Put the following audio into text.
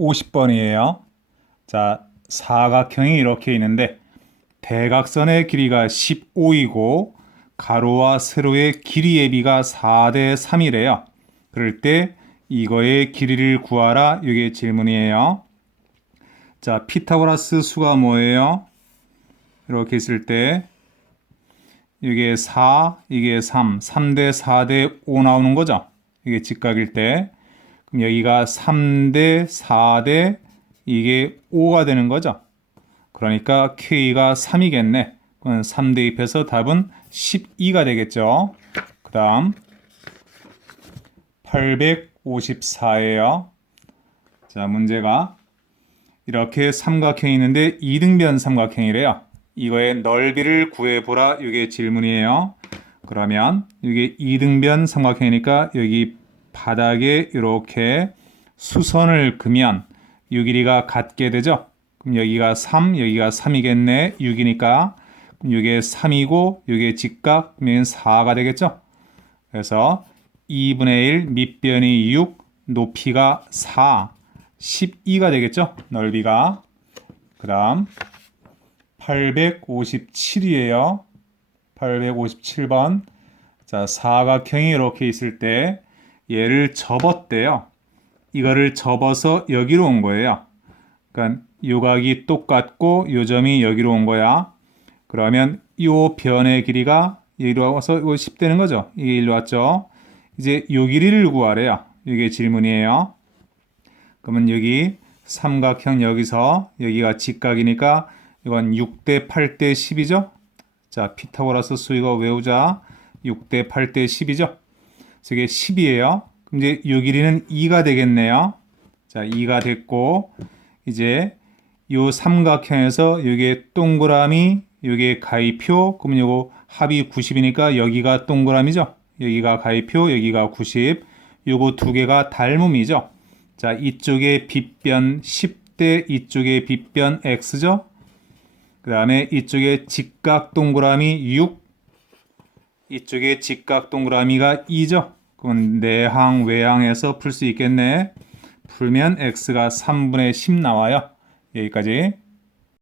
50번이에요. 자, 사각형이 이렇게 있는데 대각선의 길이가 15이고 가로와 세로의 길이의 비가 4대 3이래요. 그럴 때 이거의 길이를 구하라. 이게 질문이에요. 자, 피타고라스 수가 뭐예요? 이렇게 있을 때 이게 4, 이게 3, 3대 4대 5 나오는 거죠. 이게 직각일 때. 여기가 3대 4대 이게 5가 되는 거죠. 그러니까 K가 3이겠네. 그럼 3 대입해서 답은 12가 되겠죠. 그 다음 854예요. 자, 문제가 이렇게 삼각형이 있는데 이등변 삼각형이래요. 이거의 넓이를 구해보라. 이게 질문이에요. 그러면 이게 이등변 삼각형이니까 여기 바닥에 이렇게 수선을 그면 이 길이가 같게 되죠. 그럼 여기가 3, 여기가 3이겠네. 6이니까 그럼 이게 3이고 이게 직각 그러면 4가 되겠죠. 그래서 2분의 1 밑변이 6, 높이가 4, 12가 되겠죠. 넓이가. 그 다음 857이에요. 857번. 자, 사각형이 이렇게 있을 때 얘를 접었대요. 이거를 접어서 여기로 온 거예요. 그러니까 요각이 똑같고 요 점이 여기로 온 거야. 그러면 요 변의 길이가 여기로 와서 이거 10 되는 거죠. 이게 일로 왔죠. 이제 요 길이를 구하래요. 이게 질문이에요. 그러면 여기 삼각형 여기서 여기가 직각이니까 이건 6대 8대 10이죠. 자, 피타고라스 수이거 외우자. 6대 8대 10이죠. 그래서 이게 10이에요. 그럼 이제 요 길이는 2가 되겠네요. 자, 2가 됐고 이제 요 삼각형에서 요게 동그라미, 요게 가위표, 그러면 요거 합이 90이니까 여기가 동그라미죠. 여기가 가위표, 여기가 90. 요거 두 개가 닮음이죠. 자, 이쪽에 빗변 10대 이쪽에 빗변 x죠. 그 다음에 이쪽에 직각 동그라미 6, 이쪽에 직각 동그라미가 2죠. 그럼 내항 외항에서 풀 수 있겠네. 풀면 x가 3분의 10 나와요. 여기까지.